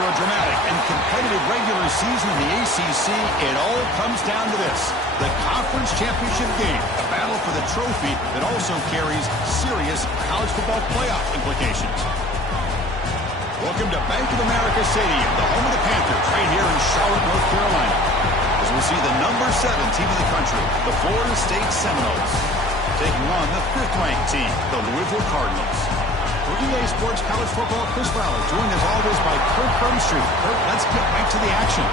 After a dramatic and competitive regular season in the ACC, it all comes down to this: the conference championship game, a battle for the trophy that also carries serious college football playoff implications. Welcome to Bank of America Stadium, the home of the Panthers, right here in Charlotte, North Carolina, as we see the number 7 team in the country, the Florida State Seminoles, taking on the 5th-ranked team, the Louisville Cardinals. For EA Sports College Football, Chris Fowler, joined as always by Kirk Burnstreet. Kirk, let's get right to the action.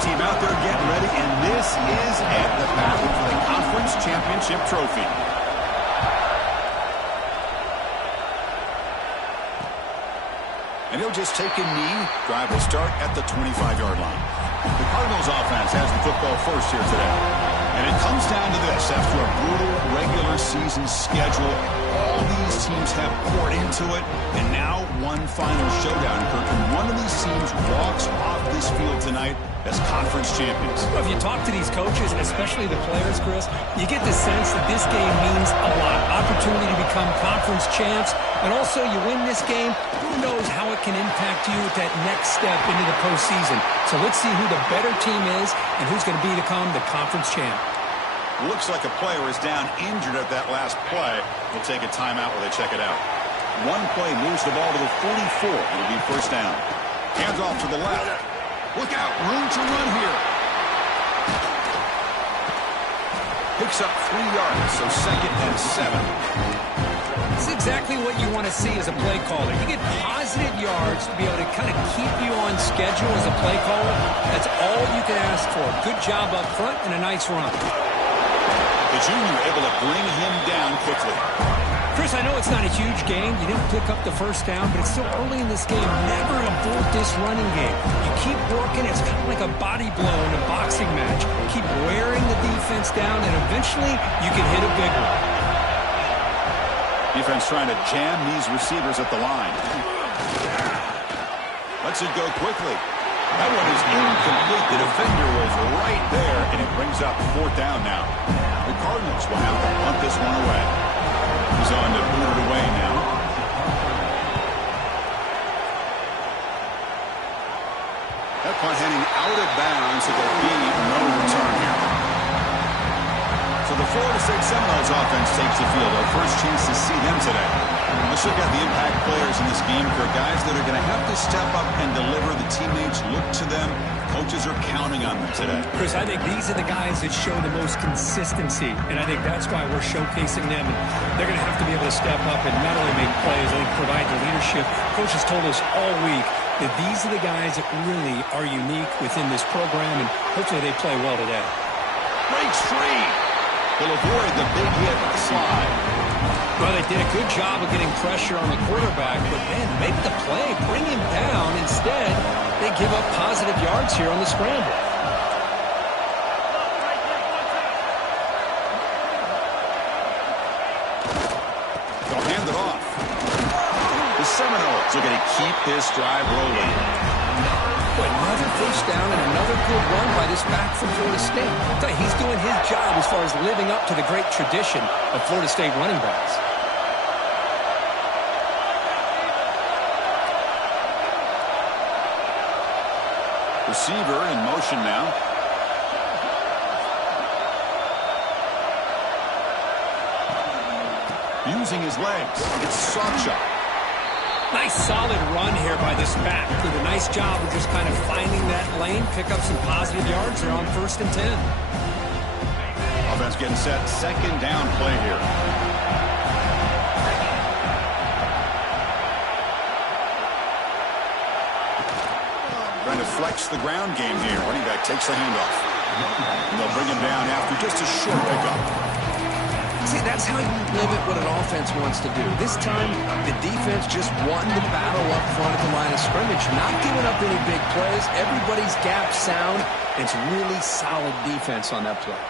Team out there getting ready, and this is it, the battle for the conference championship trophy. And he'll just take a knee. Drive will start at the 25-yard line. The Cardinals offense has the football first here today. And it comes down to this: after a brutal regular season schedule, all these teams have poured into it, and now one final showdown, Kirk, and one of these teams walks off this field tonight as conference champions. Well, if you talk to these coaches, and especially the players, Chris, you get the sense that this game means a lot. Opportunity to become conference champs, and also you win this game, who knows how it can impact you at that next step into the postseason. So let's see who the better team is and who's going to become the conference champ. Looks like a player is down injured at that last play. We'll take a timeout while they check it out. One play moves the ball to the 44. It'll be first down. Hands off to the left. Look out, room to run here. Picks up 3 yards, so 2nd and 7. It's exactly what you want to see as a play caller. You get positive yards to be able to kind of keep you on schedule as a play caller. That's all you can ask for. Good job up front and a nice run. The junior able to bring him down quickly. Chris, I know it's not a huge game. You didn't pick up the first down, but it's still early in this game. Never abort this running game. You keep working. It's kind of like a body blow in a boxing match. Keep wearing the defense down, and eventually you can hit a big one. Defense trying to jam these receivers at the line. Lets it go quickly. That one is incomplete. The defender was right there, and it brings up 4th down now. The Cardinals will have to punt this one away. He's on to boot it away now. That punt heading out of bounds, so there'll be no return here. So the Florida State Seminoles offense takes the field. Our first chance to see them today. Let's look at the impact players in this game for guys that are going to have to step up and deliver. The teammates look to them. Coaches are counting on them today. Chris, I think these are the guys that show the most consistency, and I think that's why we're showcasing them. And they're going to have to be able to step up and not only make plays, I think provide the leadership. Coaches told us all week that these are the guys that really are unique within this program, and hopefully they play well today. Breaks free. They'll avoid the big hit with the slide. Well, they did a good job of getting pressure on the quarterback, but man, make the play, bring him down. Instead, they give up positive yards here on the scramble. They'll hand it off. The Seminoles are going to keep this drive rolling. Another first down and another good run by this back from Florida State. I'll tell you, he's doing his job as far as living up to the great tradition of Florida State running backs. Receiver in motion now. Using his legs. It's such a nice solid run here by this back. Did a nice job of just kind of finding that lane, pick up some positive yards. They're on 1st and 10. Offense getting set. 2nd down play here. Trying to flex the ground game here. Running back takes the handoff. And they'll bring him down after just a short pickup. See, that's how you limit what an offense wants to do. This time, the defense just won the battle up front at the line of scrimmage, not giving up any big plays. Everybody's gap sound, It's really solid defense on that play.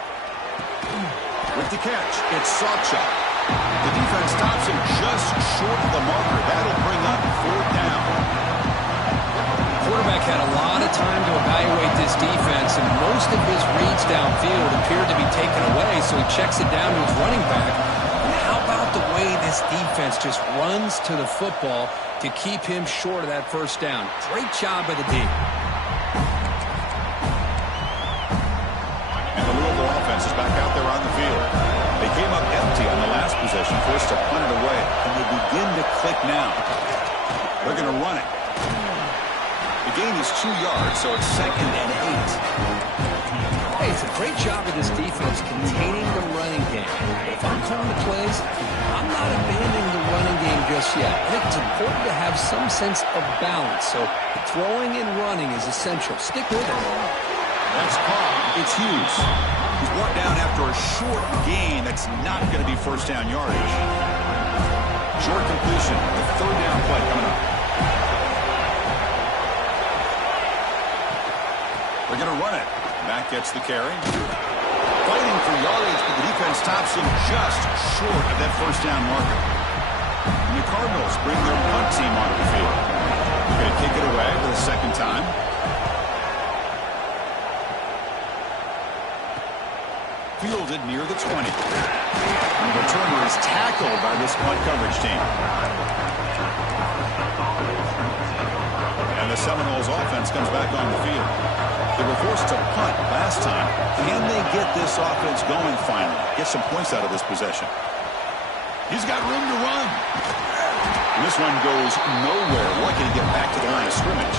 With the catch, it's Sawchuk. The defense stops him just short of the marker. That'll bring up 4th down. Quarterback had a lot of time to evaluate this defense, and most of his reads downfield appeared to be taken away, so he checks it down to his running back. And how about the way this defense just runs to the football to keep him short of that 1st down? Great job by the D. And the Louisville offense is back out there on the field. They came up empty on the last possession, forced to punt it away, and they begin to click now. They're going to run it. The gain is 2 yards, so it's 2nd and 8. Hey, it's a great job of this defense containing the running game. If I'm calling the plays, I'm not abandoning the running game just yet. I think it's important to have some sense of balance, so throwing and running is essential. Stick with it. That's caught. It's Hughes. He's brought down after a short gain that's not going to be 1st down yardage. Short completion. The 3rd down play coming up. They're going to run it. Matt gets the carry. Fighting for yardage, but the defense stops him just short of that 1st down marker. And the Cardinals bring their punt team onto the field. They're going to kick it away for the 2nd time. Fielded near the 20. And the returner is tackled by this punt coverage team. And the Seminoles offense comes back on the field. They were forced to punt last time. Can they get this offense going finally? Get some points out of this possession. He's got room to run. And this one goes nowhere. Lucky to get back to the line of scrimmage.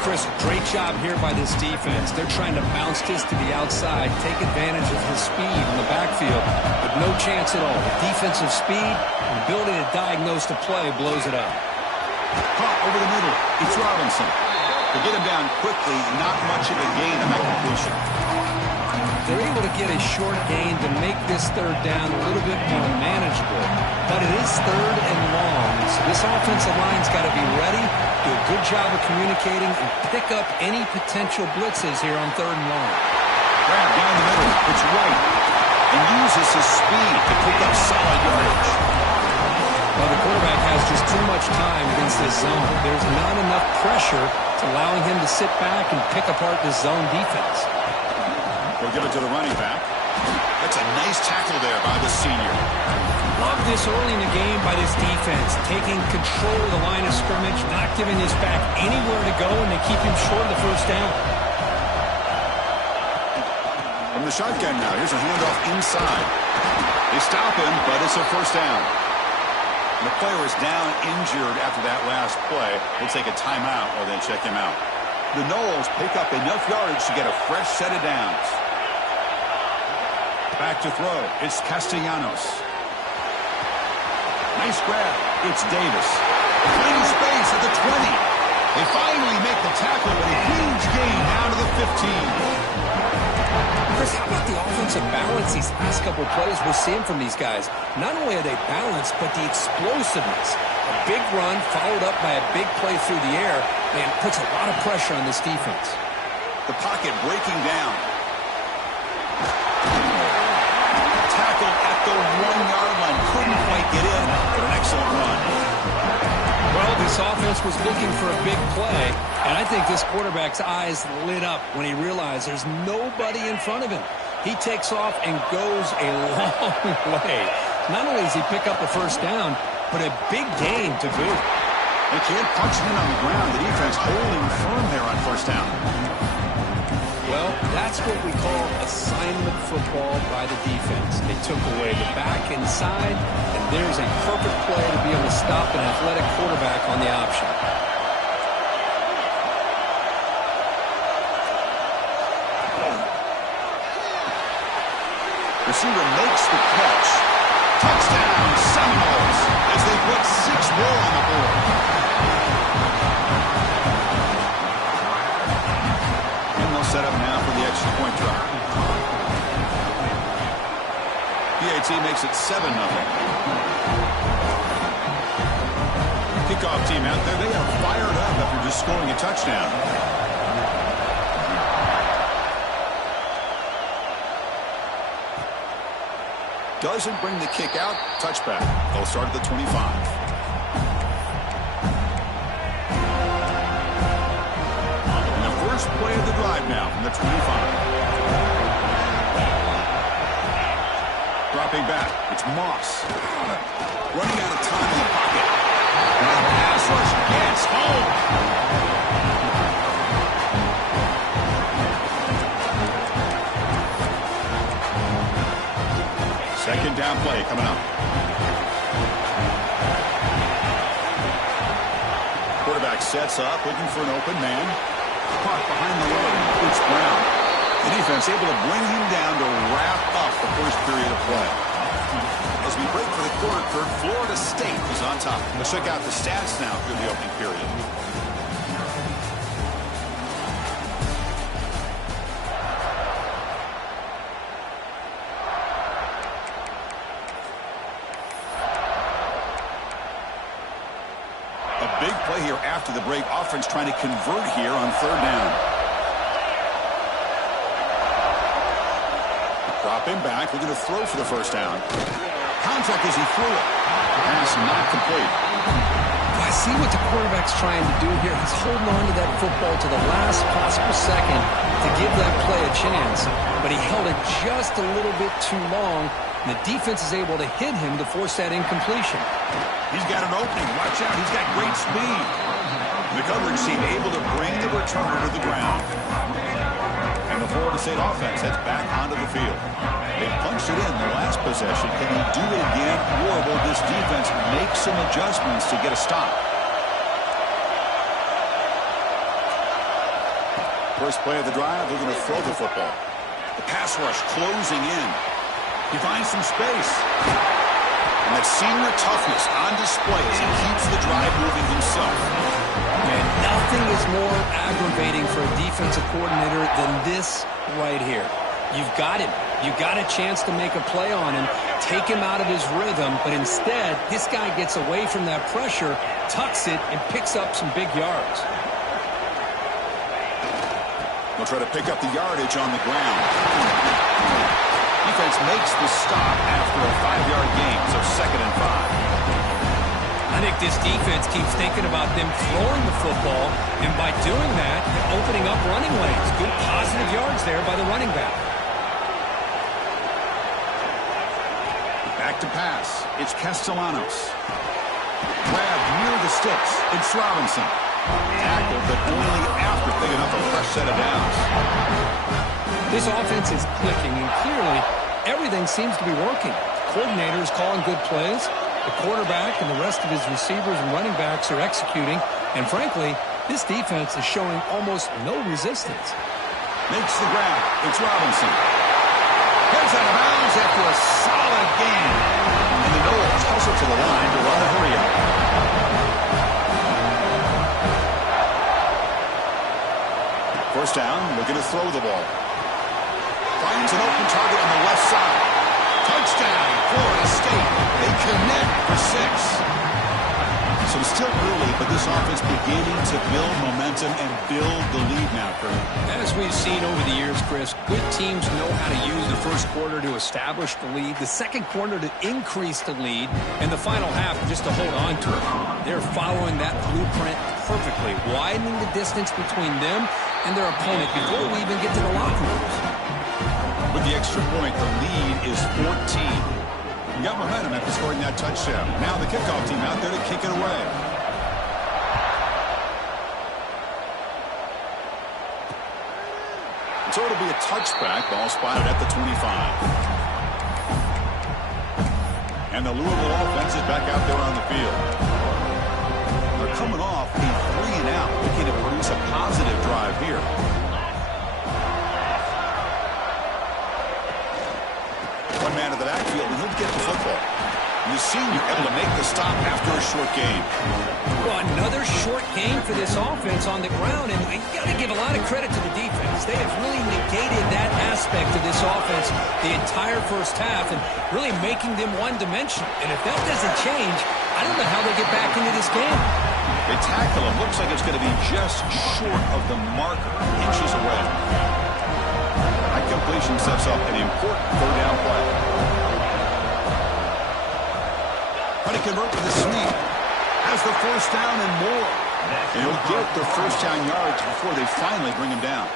Chris, great job here by this defense. They're trying to bounce this to the outside, take advantage of his speed in the backfield, but no chance at all. The defensive speed and ability to diagnose the play blows it up. Caught over the middle. It's Robinson. To get him down quickly, not much of a gain on that completion. They're able to get a short gain to make this 3rd down a little bit more manageable, but it is 3rd and long, so this offensive line's got to be ready, do a good job of communicating, and pick up any potential blitzes here on 3rd and long. Grab down the middle. It's Wright. And uses his speed to pick up solid yardage. Well, the quarterback has just too much time against this zone. There's not enough pressure to allowing him to sit back and pick apart this zone defense. We'll give it to the running back. That's a nice tackle there by the senior. Love this early in the game by this defense, taking control of the line of scrimmage, not giving this back anywhere to go, and they keep him short of the 1st down. From the shotgun now, here's a handoff inside. They stop him, but it's a 1st down. And the player is down injured after that last play. We'll take a timeout or then check him out. The Noles pick up enough yardage to get a fresh set of downs. Back to throw. It's Castellanos. Nice grab. It's Davis. Finding space at the 20. They finally make the tackle, but a huge gain down to the 15. Chris, how about the offensive balance these last couple of plays we're seeing from these guys? Not only are they balanced, but the explosiveness. A big run followed up by a big play through the air, and puts a lot of pressure on this defense. The pocket breaking down. Tackled at the 1-yard line. Couldn't quite get in, but an excellent run. Well, this offense was looking for a big play, and I think this quarterback's eyes lit up when he realized there's nobody in front of him. He takes off and goes a long way. Not only does he pick up the 1st down, but a big gain to boot. They can't punch him in on the ground. The defense holding firm there on 1st down. Well, that's what we call assignment football by the defense. They took away the back inside, and there's a perfect play to be able to stop an athletic quarterback on the option. Receiver makes the catch. Touchdown, Seminoles, as they put 6 more on the board. And they'll set up now for the extra point drop. PAT makes it 7-0. Kickoff team out there, they are fired up after just scoring a touchdown. doesn't bring the kick out. Touchback. They'll start at the 25. And the first play of the drive now from the 25. Dropping back. It's Moss. Running out of time in the pocket. And the pass rush gets home. Second down play coming up. Quarterback sets up, looking for an open man. Caught behind the line. It's Brown. The defense able to bring him down to wrap up the first period of play. As we break for the quarter, Kurt, Florida State is on top. Let's check out the stats now through the opening period. A big play here after the break. Offense trying to convert here on third down. Dropping back, looking to throw for the first down. Contact as he threw it. Pass not complete. I see what the quarterback's trying to do here. He's holding on to that football to the last possible second to give that play a chance. But he held it just a little bit too long, and the defense is able to hit him to force that incompletion. He's got an opening. Watch out. He's got great speed. The coverage team able to bring the returner to the ground. And the Florida State offense heads back onto the field. They punched it in the last possession. Can he do it again? Or will this defense make some adjustments to get a stop? First play of the drive, they're going to throw the football. The pass rush closing in. He finds some space. And that senior toughness on display as he keeps the drive moving himself. And nothing is more aggravating for a defensive coordinator than this right here. You've got him. You've got a chance to make a play on him, take him out of his rhythm, but instead, this guy gets away from that pressure, tucks it, and picks up some big yards. They'll try to pick up the yardage on the ground. Defense makes the stop after a 5-yard gain, so 2nd and 5. I think this defense keeps thinking about them throwing the football, and by doing that, they're opening up running lanes. Good positive yards there by the running back. Back to pass. It's Castellanos. Grabbed near the sticks. It's Robinson. Tackled, but only after picking up a fresh set of downs. This offense is clicking, and clearly, everything seems to be working. Coordinator is calling good plays. The quarterback and the rest of his receivers and running backs are executing. And frankly, this defense is showing almost no resistance. Makes the grab. It's Robinson. Heads out of bounds after a solid gain. And the Noles hustle to the line to run a hurry-up. First down, looking to throw the ball. Finds an open target on the left side. Touchdown, Florida State. They connect for 6. So it's still early, but this offense beginning to build momentum and build the lead now, Kurt. As we've seen over the years, Chris, good teams know how to use the first quarter to establish the lead, the second quarter to increase the lead, and the final half just to hold on to it. They're following that blueprint perfectly, widening the distance between them and their opponent before we even get to the locker rooms. With the extra point, the lead is 14. You got momentum after scoring that touchdown. Now the kickoff team out there to kick it away. So it'll be a touchback. Ball spotted at the 25. And the Louisville offense is back out there on the field. They're coming off a 3-and-out, looking to produce a positive drive here. One man in the backfield, and he'll get the football. The senior able to make the stop after a short game. Well, another short game for this offense on the ground, and you got to give a lot of credit to the defense. They have really negated that aspect of this offense the entire first half and really making them one-dimensional. And if that doesn't change, I don't know how they get back into this game. They tackle him. Looks like it's going to be just short of the marker, inches away. That completion sets up an important third down play. Trying to convert with a sneak. Has the first down and more. And he'll get the first down yards before they finally bring him down.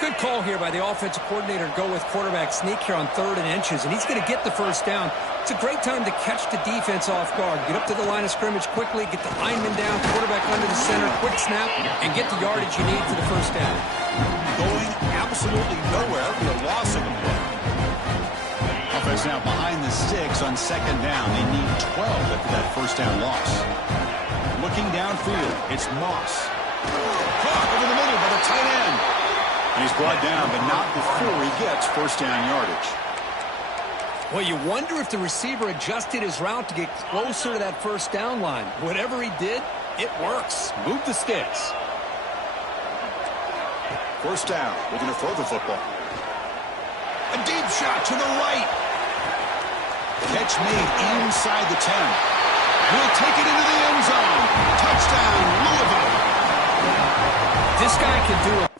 Good call here by the offensive coordinator to go with quarterback sneak here on 3rd and inches, and he's going to get the first down. It's a great time to catch the defense off guard. Get up to the line of scrimmage quickly, get the lineman down, quarterback under the center, quick snap, and get the yardage you need for the first down. Going absolutely nowhere for the loss of a play. Offense now behind the 6 on 2nd down. They need 12 after that first down loss. Looking downfield, it's Moss. Caught over the middle by the tight end. And he's brought down, but not before he gets first down yardage. Well, you wonder if the receiver adjusted his route to get closer to that first down line. Whatever he did, it works. Move the sticks. First down. We're going to throw the football. A deep shot to the right. Catch made inside the 10. He'll take it into the end zone. Touchdown, Louisville. This guy can do it.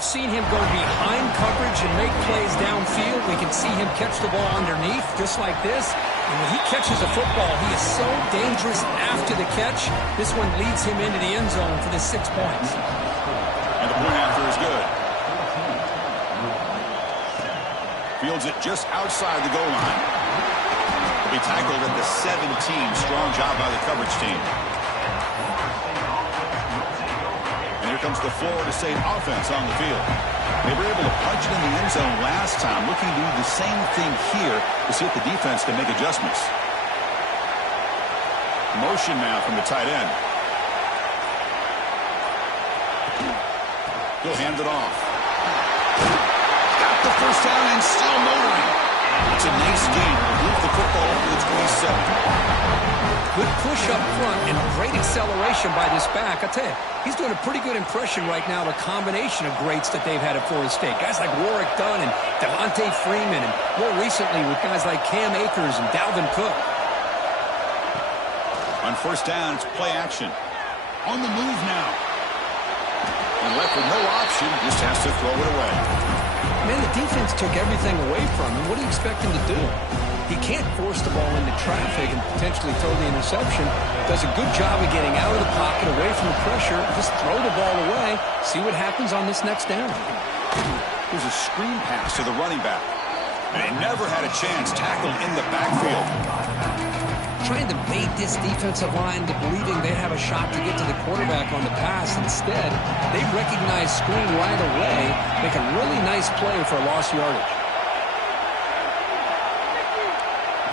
Seen him go behind coverage and make plays downfield. We can see him catch the ball underneath just like this. And when he catches a football, he is so dangerous after the catch. This one leads him into the end zone for the 6 points. And the point after is good. Fields it just outside the goal line. He'll be tackled at the 17. Strong job by the coverage team. Comes the Florida State offense on the field. They were able to punch it in the end zone last time, looking to do the same thing here to see if the defense can make adjustments. Motion now from the tight end. He'll hand it off. Got the first down and still motoring. It's a nice game. Move the football over the 27. Good push up front and great acceleration by this back. I tell you, he's doing a pretty good impression right now of a combination of greats that they've had at Florida State. Guys like Warwick Dunn and Devontae Freeman, and more recently with guys like Cam Akers and Dalvin Cook. On first down, it's play action. On the move now. And left with no option, just has to throw it away. Man, the defense took everything away from him. What do you expect him to do? He can't force the ball into traffic and potentially throw the interception. Does a good job of getting out of the pocket, away from the pressure. Just throw the ball away. See what happens on this next down. Here's a screen pass to the running back. And he never had a chance tackled in the backfield. Trying to bait this defensive line to believing they have a shot to get to the quarterback on the pass. Instead, they recognize screen right away, make a really nice play for a lost yardage.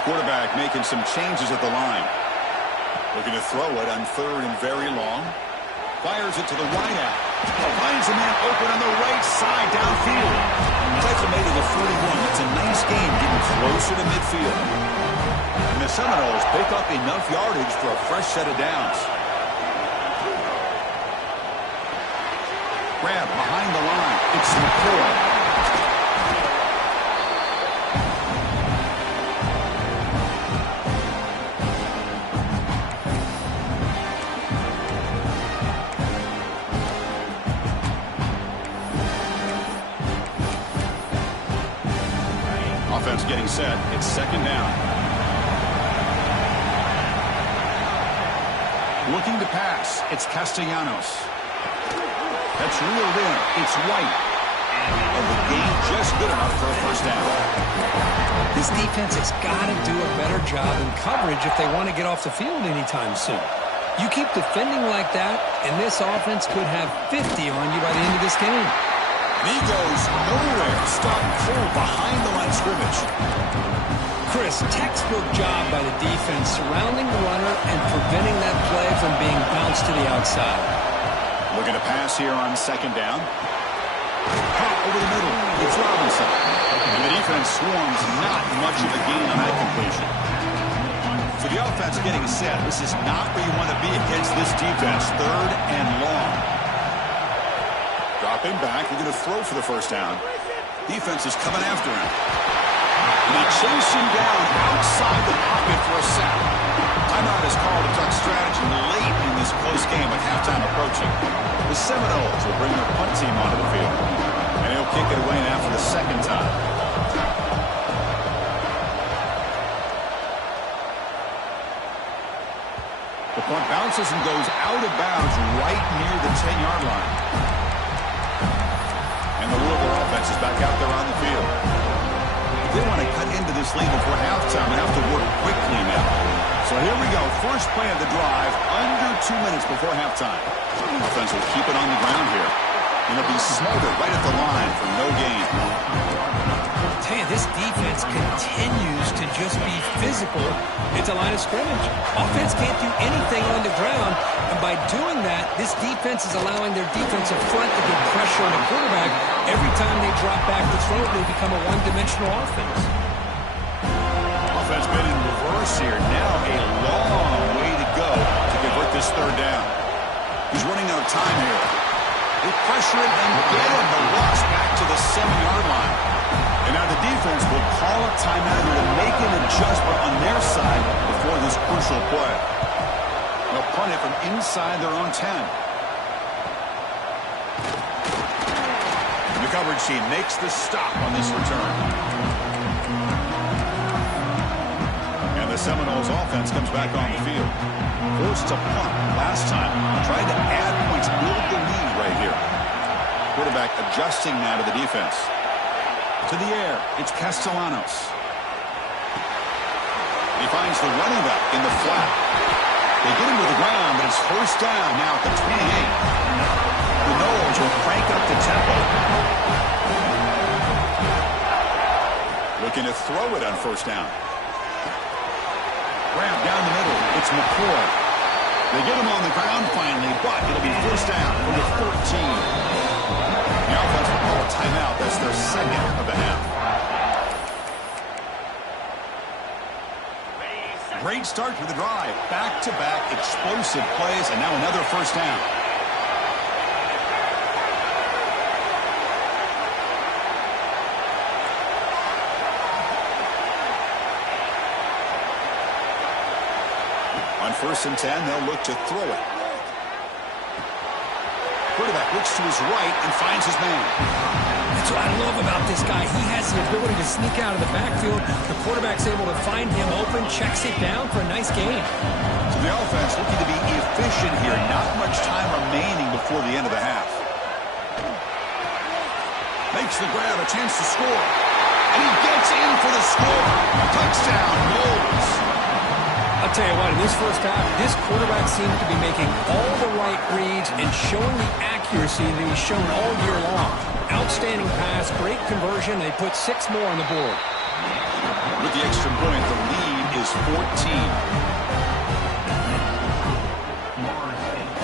Quarterback making some changes at the line. Looking to throw it on 3rd and very long. Fires it to the wide out. Finds a man open on the right side downfield. Takes him to the 41. That's a nice game getting closer to midfield. And the Seminoles pick up enough yardage for a fresh set of downs. Grab behind the line. It's McCoy. Getting set. It's 2nd down. Looking to pass. It's Castellanos. That's reeled in. It's White. And the gain just good enough for a first down. This defense has got to do a better job in coverage if they want to get off the field anytime soon. You keep defending like that, and this offense could have 50 on you by the end of this game. He goes nowhere. Stop cold behind the line of scrimmage. Chris, textbook job by the defense surrounding the runner and preventing that play from being bounced to the outside. Looking to pass here on 2nd down. Caught over the middle. It's Robinson. And the defense swarms not much of a gain on that completion. So the offense getting set. This is not where you want to be against this defense. 3rd and long. Dropping back, they're going to throw for the first down. Defense is coming after him. And they chase him down outside the pocket for a sack. Timeout is called to talk strategy late in this close game with halftime approaching. The Seminoles will bring their punt team onto the field. And he'll kick it away now for the second time. The punt bounces and goes out of bounds right near the 10-yard line. And the Louisville offense is back out there on the field. If they want to cut into this lead before halftime, they have to work quickly now. So here we go. First play of the drive, under 2 minutes before halftime. Offense will keep it on the ground here. And it'll be smothered right at the line for no gain. I tell you, this defense continues to just be physical at the line of scrimmage. Offense can't do anything on the ground, and by doing that, this defense is allowing their defensive front to get pressure on the quarterback. Every time they drop back to throw, they become a one-dimensional offense. Offense been in reverse here. Now a long way to go to convert this third down. He's running out of time here. They pressure it and get him. The loss back to the 7-yard line. And now the defense will call a timeout here to make an adjustment on their side before this crucial play. They'll punt it from inside their own 10. The coverage team makes the stop on this return. And the Seminoles offense comes back on the field. Forced to punt last time. Trying to add points, build the lead right here. Quarterback adjusting now to the defense. To the air, it's Castellanos. He finds the running back in the flat. They get him to the ground, but it's first down now at the 28. The Noles will crank up the tempo. Looking to throw it on first down. Grab down the middle. It's McCoy. They get him on the ground finally, but it'll be first down from the 14. The offense will call a timeout. That's their second of the half. Great start to the drive. Back-to-back explosive plays, and now another first down. On 1st and 10, they'll look to throw it. Quarterback looks to his right and finds his man. That's what I love about this guy. He has the ability to sneak out of the backfield. The quarterback's able to find him open, checks it down for a nice gain. So the offense looking to be efficient here. Not much time remaining before the end of the half. Makes the grab, a chance to score. And he gets in for the score. Touchdown, Noles. I'll tell you what, in this first half, this quarterback seems to be making all the right reads and showing the accuracy that he's shown all year long. Outstanding pass, great conversion. They put 6 more on the board. With the extra point, the lead is 14.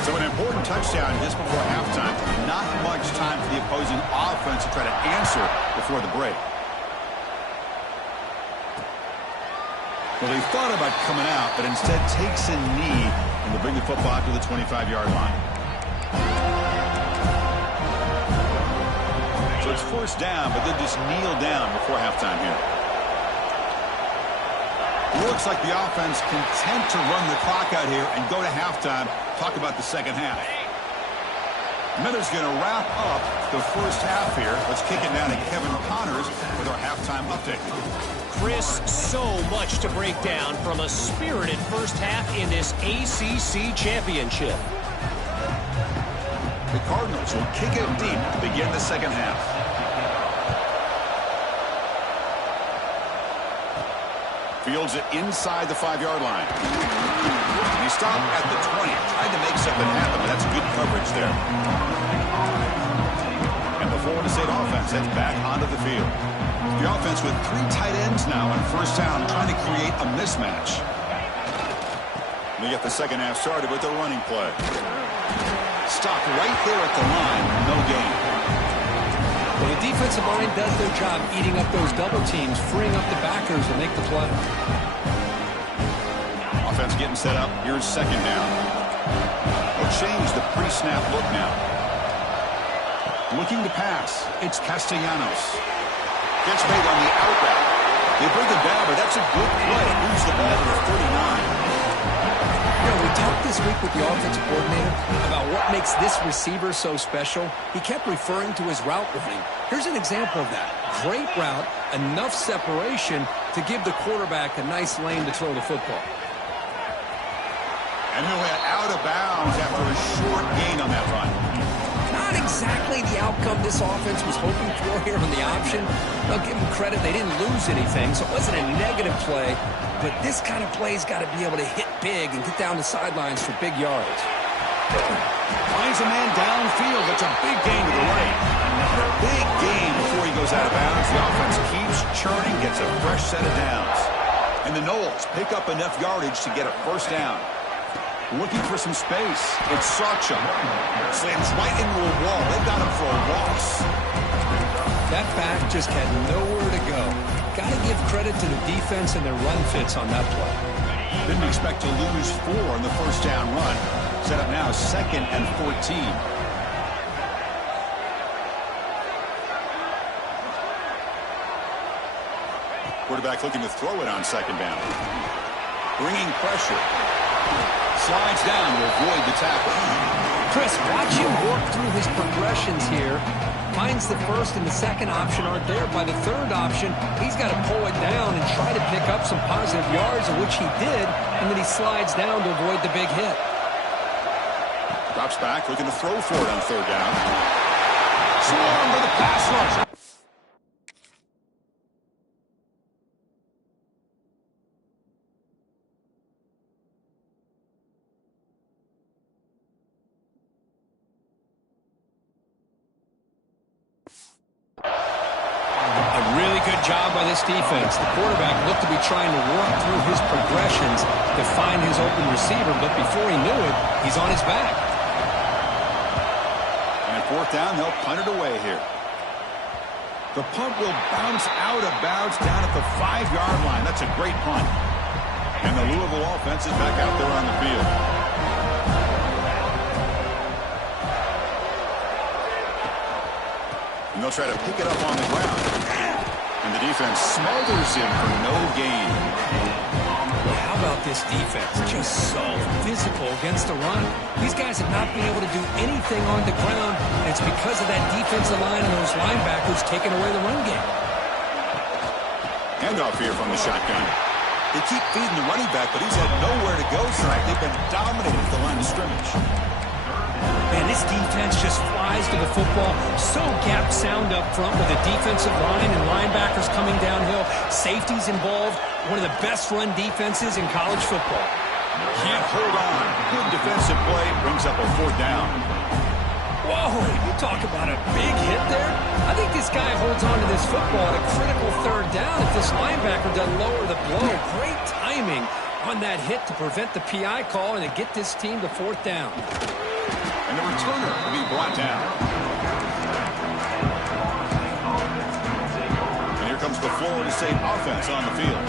So an important touchdown just before halftime. Not much time for the opposing offense to try to answer before the break. Well, they thought about coming out, but instead takes a knee and will bring the football to the 25-yard line. So it's first down, but they'll just kneel down before halftime here. It looks like the offense content to run the clock out here and go to halftime. Talk about the second half. Miller's going to wrap up the first half here. Let's kick it down to Kevin Connors with our halftime update. Chris, so much to break down from a spirited first half in this ACC championship. The Cardinals will kick it deep to begin the second half. Fields it inside the 5-yard line. He stopped at the 20. Tried to make something happen, but that's good coverage there. And the Florida State offense heads back onto the field. The offense with 3 tight ends now on first down, trying to create a mismatch. They get the second half started with a running play. Stopped right there at the line, no gain. Well, the defensive line does their job eating up those double teams, freeing up the backers to make the play. Offense getting set up. Here's second down. They'll change the pre-snap look now. Looking to pass. It's Castellanos. Gets made on the out route. They bring him down, but that's a good play. Moves the ball to the 39. You know, we talked this week with the offensive coordinator about what makes this receiver so special. He kept referring to his route running. Here's an example of that. Great route, enough separation to give the quarterback a nice lane to throw the football. And he'll head out of bounds after a short gain on that run. Not exactly the outcome this offense was hoping for here on the option. I'll give them credit. They didn't lose anything, so it wasn't a negative play. But this kind of play's got to be able to hit big and get down the sidelines for big yards. Finds a man downfield. That's a big gain to the right. And a big gain before he goes out of bounds. The offense keeps churning, gets a fresh set of downs. And the Knowles pick up enough yardage to get a first down. Looking for some space. It's Sawchuk. Slams right into a wall. They've got him for a loss. That back just had nowhere to go. Got to give credit to the defense and their run fits on that play. Didn't expect to lose 4 on the first down run. Set up now 2nd and 14. Quarterback looking to throw it on 2nd down. Bringing pressure. Slides down to avoid the tackle. Chris, watch him work through his progressions here. Finds the first and the second option aren't there. By the third option, he's got to pull it down and try to pick up some positive yards, of which he did, and then he slides down to avoid the big hit. Drops back, looking to throw for it on 3rd down. Swarm with a pass rush. Job by this defense. The quarterback looked to be trying to work through his progressions to find his open receiver, but before he knew it, he's on his back. And at 4th down, they'll punt it away here. The punt will bounce out of bounds down at the 5-yard line. That's a great punt. And the Louisville offense is back out there on the field. And they'll try to pick it up on the ground. And the defense smothers him for no gain. How about this defense? Just so physical against the run. These guys have not been able to do anything on the ground. And it's because of that defensive line and those linebackers taking away the run game. Handoff here from the shotgun. They keep feeding the running back, but he's had nowhere to go tonight. They've been dominating at the line of scrimmage. Man, this defense just flies to the football. So gap sound up front with the defensive line and linebackers coming downhill. Safeties involved. One of the best run defenses in college football. Can't hold on. Good defensive play. Brings up a 4th down. Whoa, you talk about a big hit there. I think this guy holds on to this football at a critical 3rd down if this linebacker doesn't lower the blow. Great timing on that hit to prevent the PI call and to get this team to 4th down. And the returner will be brought down. And here comes the Florida State offense on the field.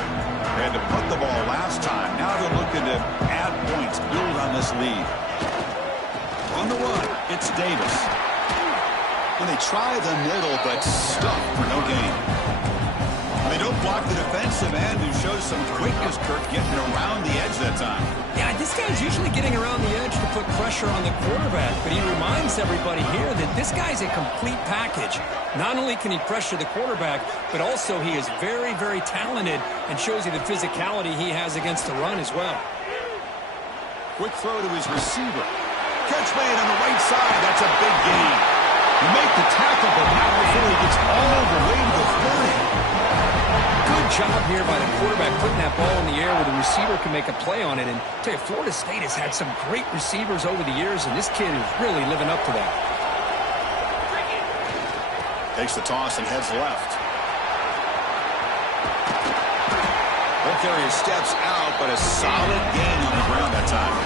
They had to punt the ball last time. Now they're looking to add points, build on this lead. On the run, it's Davis. And they try the middle, but stuck for no gain. They don't block the defensive end, who shows some quickness, Kirk, getting around the edge that time. Yeah, this guy's usually getting around the edge to put pressure on the quarterback, but he reminds everybody here that this guy's a complete package. Not only can he pressure the quarterback, but also he is very, very talented and shows you the physicality he has against the run as well. Quick throw to his receiver. Catch made on the right side. That's a big gain. He made the tackle, but not before he gets all the way to the 30. Good job here by the quarterback putting that ball in the air where the receiver can make a play on it. And I tell you, Florida State has had some great receivers over the years, and this kid is really living up to that. Takes the toss and heads left. Ball carrier steps out, but a solid gain on the ground that time.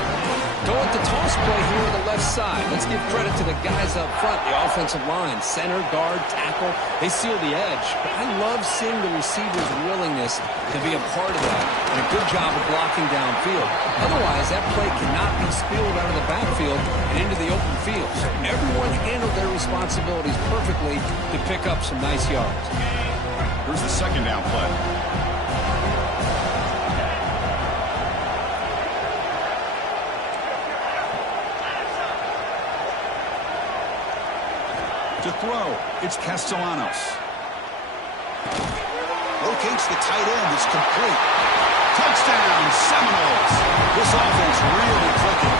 Go with the toss play here to the left side. Let's give credit to the guys up front, the offensive line, center, guard, tackle. They seal the edge. But I love seeing the receiver's willingness to be a part of that and a good job of blocking downfield. Otherwise, that play cannot be spilled out of the backfield and into the open field. So everyone handled their responsibilities perfectly to pick up some nice yards. Here's the second down play. To throw, it's Castellanos. Locates the tight end. It's complete. Touchdown, Seminoles. This offense really clicking.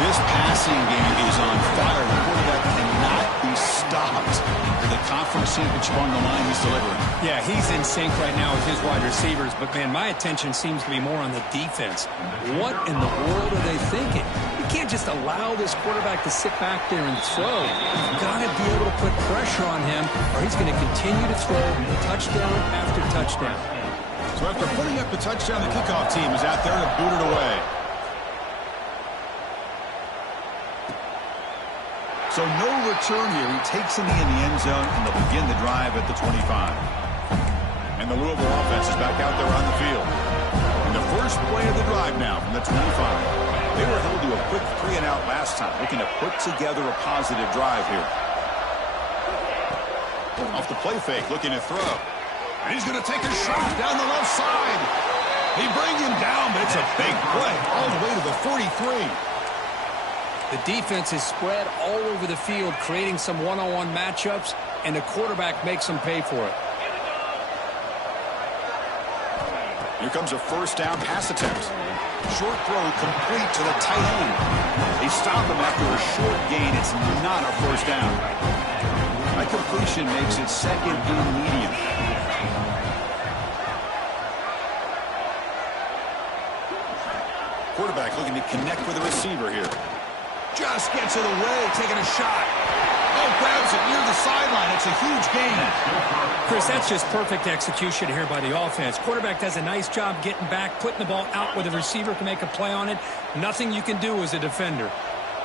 This passing game is on fire. The quarterback cannot be stopped. With the conference championship on the line, he's delivering. Yeah, he's in sync right now with his wide receivers, but, man, my attention seems to be more on the defense. What in the world are they thinking? You can't just allow this quarterback to sit back there and throw. You've got to be able to put pressure on him, or he's going to continue to throw touchdown after touchdown. So after putting up the touchdown, the kickoff team is out there to boot it away. So no return here. He takes it in the end zone, and they'll begin the drive at the 25. And the Louisville offense is back out there on the field. And the first play of the drive now from the 25. They were held to a quick 3-and-out last time, looking to put together a positive drive here. Off the play fake, looking to throw. And he's going to take a shot down the left side. They bring him down, but it's a big play all the way to the 43. The defense is spread all over the field, creating some one-on-one matchups, and the quarterback makes them pay for it. Here comes a first down pass attempt. Short throw complete to the tight end. They stop him after a short gain. It's not a first down. That completion makes it second and medium. Quarterback looking to connect with the receiver here. Just gets it away, taking a shot. Oh, grabs it near the sideline. It's a huge gain. Chris, that's just perfect execution here by the offense. Quarterback does a nice job getting back, putting the ball out where the receiver can make a play on it. Nothing you can do as a defender.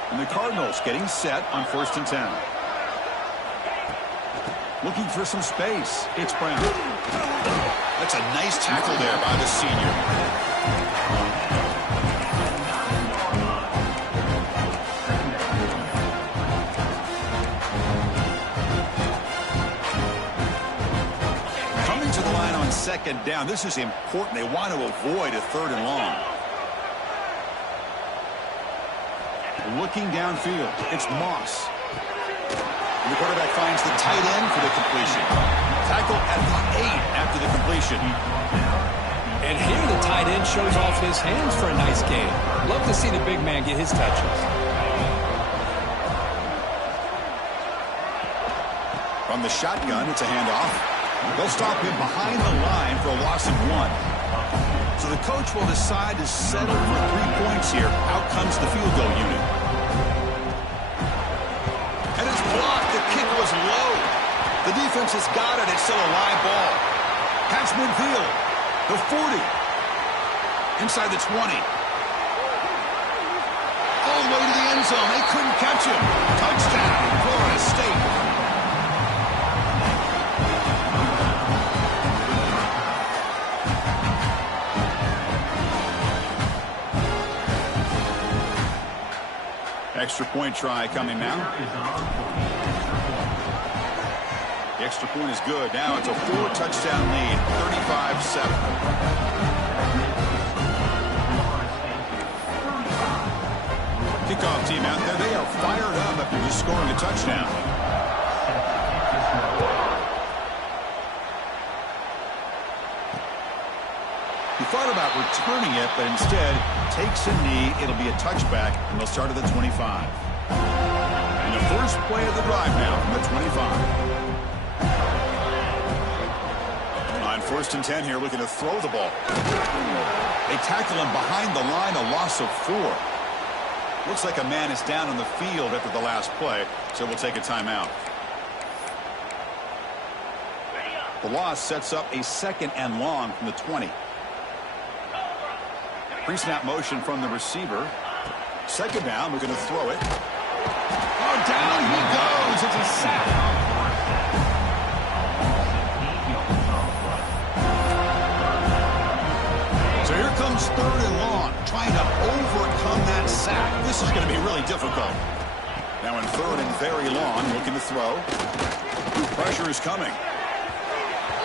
And the Cardinals getting set on 1st and 10. Looking for some space. It's Brown. That's a nice tackle there by the senior. Second down. This is important. They want to avoid a 3rd and long. Looking downfield. It's Moss. And the quarterback finds the tight end for the completion. Tackle at the 8 after the completion. And here the tight end shows off his hands for a nice gain. Love to see the big man get his touches. From the shotgun, it's a handoff. They'll stop him behind the line for a loss of 1. So the coach will decide to settle for 3 points here. Out comes the field goal unit. And it's blocked. The kick was low. The defense has got it. It's still a live ball. Past midfield. The 40. Inside the 20. All the way to the end zone. They couldn't catch him. Touchdown, Florida State. Extra point try coming now. The extra point is good. Now it's a 4-touchdown lead, 35-7. Kickoff team out there. They are fired up after just scoring a touchdown. He thought about returning it, but instead takes a knee. It'll be a touchback, and they'll start at the 25. And the first play of the drive now from the 25. On 1st and 10 here, looking to throw the ball. They tackle him behind the line, a loss of 4. Looks like a man is down on the field after the last play, so we'll take a timeout. The loss sets up a 2nd and long from the 20. Pre-snap motion from the receiver. Second down, we're going to throw it. Oh, down he goes. It's a sack. So here comes third and long, trying to overcome that sack. This is going to be really difficult. Now in third and very long, looking to throw. Pressure is coming.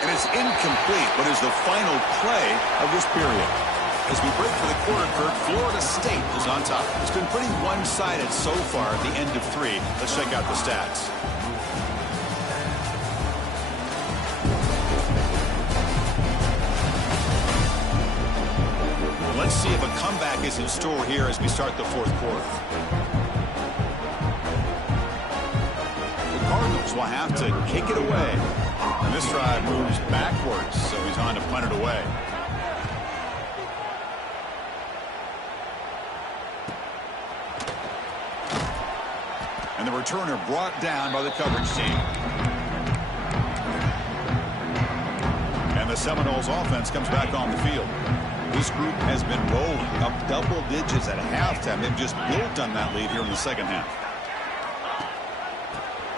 And it's incomplete, but is the final play of this period. As we break for the quarter, Kirk, Florida State is on top. It's been pretty one-sided so far at the end of 3. Let's check out the stats. Let's see if a comeback is in store here as we start the fourth quarter. The Cardinals will have to kick it away. And this drive moves backwards, so he's on to punt it away. And the returner brought down by the coverage team. And the Seminoles offense comes back on the field. This group has been rolling up double digits at halftime. They've just built on that lead here in the second half.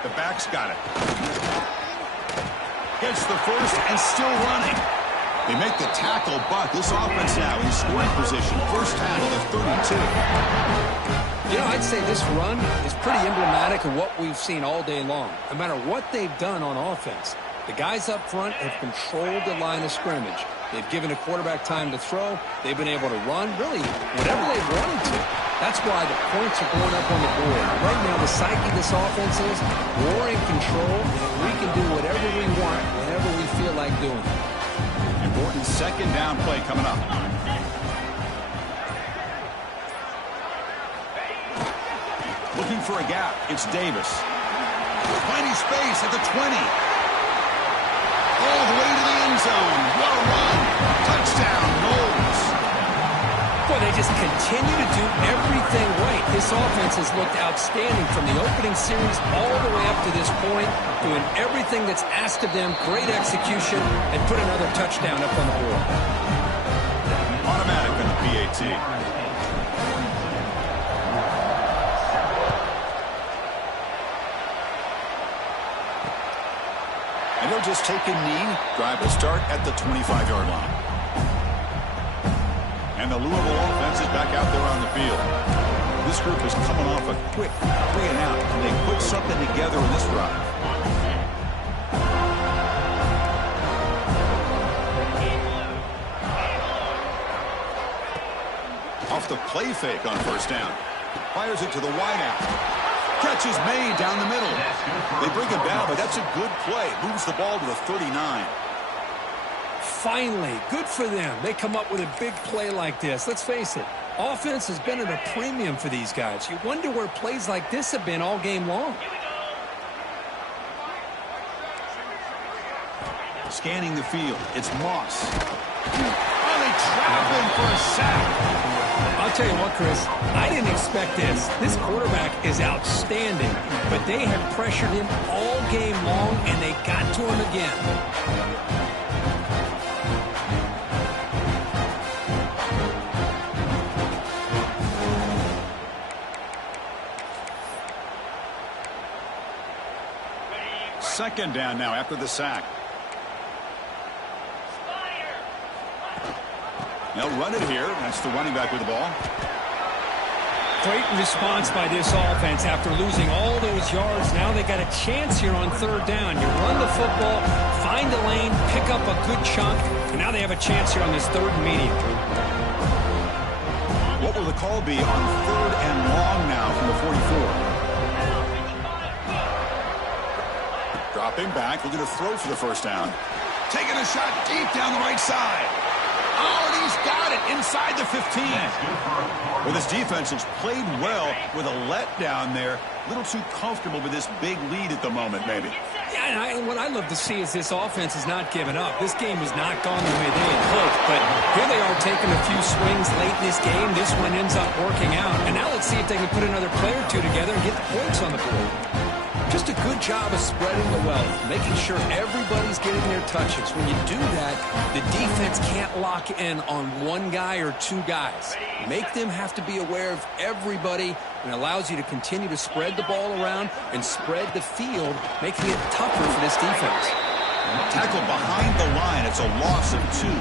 The back's got it. Gets the first and still running. They make the tackle, but this offense now in scoring position. First down to the 32. You know, I'd say this run is pretty emblematic of what we've seen all day long. No matter what they've done on offense, the guys up front have controlled the line of scrimmage. They've given a quarterback time to throw. They've been able to run, really, whatever they've wanted to. That's why the points are going up on the board. Right now, the psyche of this offense is we're in control, and we can do whatever we want, whenever we feel like doing it. Important second down play coming up. Looking for a gap. It's Davis. Plenty space at the 20. All the way to the end zone. What a run. Touchdown, Knowles. Boy, they just continue to do everything right. This offense has looked outstanding from the opening series all the way up to this point, doing everything that's asked of them, great execution, and put another touchdown up on the board. Automatic on the PAT. And he'll just take a knee. Drive will start at the 25-yard line. And the Louisville offense is back out there on the field. This group is coming off a quick 3-and-out, and they put something together in this drive. Off the play fake on first down. Fires it to the wideout. Catch is made down the middle. They bring him down, but that's a good play. Moves the ball to the 39. Finally, good for them. They come up with a big play like this. Let's face it, offense has been at a premium for these guys. You wonder where plays like this have been all game long. Scanning the field, it's Moss. Oh, they trap him for a sack. I'll tell you what, Chris, I didn't expect this. This quarterback is outstanding, but they have pressured him all game long, and they got to him again. Second down now after the sack. They'll run it here. That's the running back with the ball. Great response by this offense after losing all those yards. Now they got a chance here on third down. You run the football, find the lane, pick up a good chunk, and now they have a chance here on this third and medium. What will the call be on third and long now from the 44? Dropping back, looking to throw for the first down. Taking a shot deep down the right side. Oh, and he's got it inside the 15. Well, this defense has played well with a letdown there. A little too comfortable with this big lead at the moment, maybe. Yeah, and what I love to see is this offense has not given up. This game has not gone the way they had hoped, but here they are taking a few swings late in this game. This one ends up working out, and now let's see if they can put another play or two together and get the points on the board. Just a good job of spreading the wealth, making sure everybody's getting their touches. When you do that, the defense can't lock in on one guy or two guys. Make them have to be aware of everybody, and allows you to continue to spread the ball around and spread the field, making it tougher for this defense. Tackle behind the line. It's a loss of 2.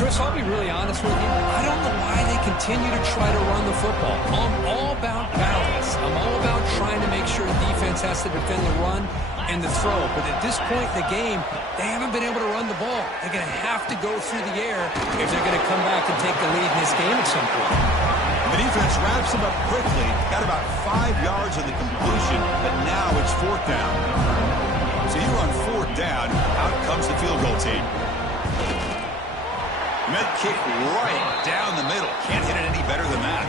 Chris, I'll be really honest with you. I don't know why they continue to try to run the football. I'm all about balance. I'm all about trying to make sure the defense has to defend the run and the throw. But at this point in the game, they haven't been able to run the ball. They're going to have to go through the air if they're going to come back and take the lead in this game at some point. The defense wraps him up quickly. Got about 5 yards in the completion, but now it's 4th down. So here on 4th down, out comes the field goal team. Med kick right down the middle. Can't hit it any better than that.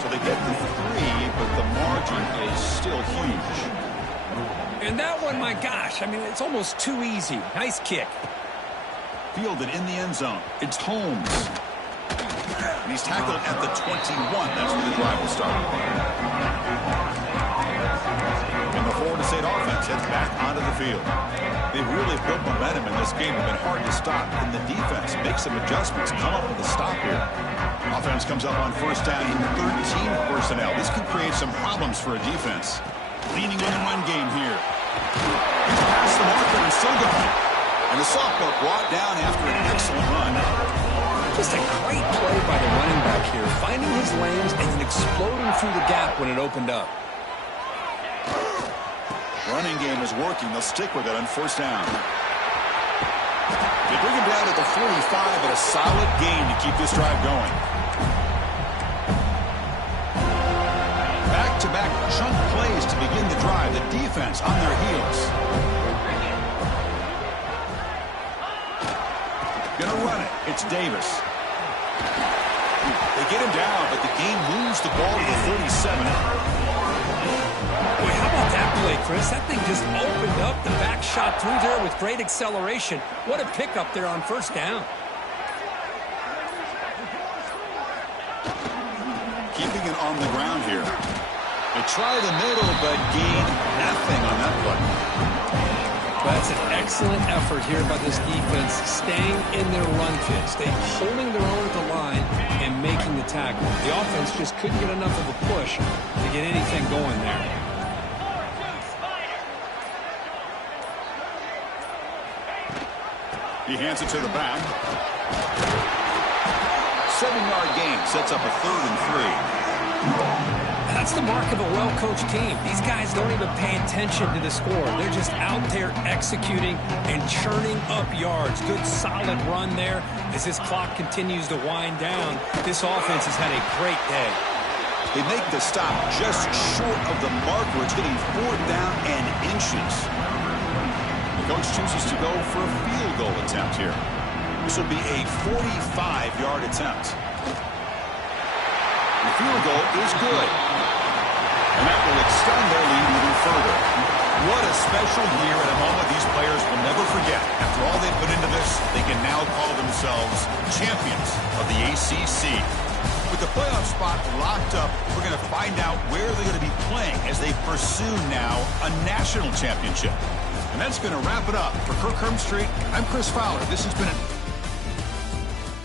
So they get the 3, but the margin is still huge. And that one, my gosh, I mean, it's almost too easy. Nice kick. Fielded in the end zone. It's Holmes. And he's tackled at the 21. That's where the drive will start. And the Florida State offense heads back onto the field. They've really built momentum in this game. It's been hard to stop. And the defense makes some adjustments, come up with a stop here. Offense comes up on 1st down in 13 personnel. This can create some problems for a defense. Leaning on the run game here. He's past the marker and still going. And the sophomore brought down after an excellent run. Just a great play by the running back here, finding his lanes and then exploding through the gap when it opened up. Running game is working. They'll stick with it on 1st down. They bring him down at the 45, but a solid gain to keep this drive going. Back-to-back chunk plays to begin the drive. The defense on their heels. Gonna run it. It's Davis. They get him down, but the game moves the ball to the 37. Boy, how about that play, Chris? That thing just opened up. The back shot through there with great acceleration. What a pickup there on 1st down. Keeping it on the ground here. They try the middle, but gain nothing on that play. That's an excellent effort here by this defense, staying in their run fit, staying holding their own at the line and making the tackle. The offense just couldn't get enough of a push to get anything going there. He hands it to the back. 7-yard gain sets up a 3rd and 3. That's the mark of a well-coached team. These guys don't even pay attention to the score. They're just out there executing and churning up yards. Good, solid run there. As this clock continues to wind down, this offense has had a great day. They make the stop just short of the marker. It's getting 4th down and inches. The coach chooses to go for a field goal attempt here. This will be a 45-yard attempt. The field goal is good. And that will extend their lead even further. What a special year and a moment these players will never forget. After all they put into this, they can now call themselves champions of the ACC. With the playoff spot locked up, we're going to find out where they're going to be playing as they pursue now a national championship. And that's going to wrap it up. For Kirk Hermstreet, I'm Chris Fowler. This has been an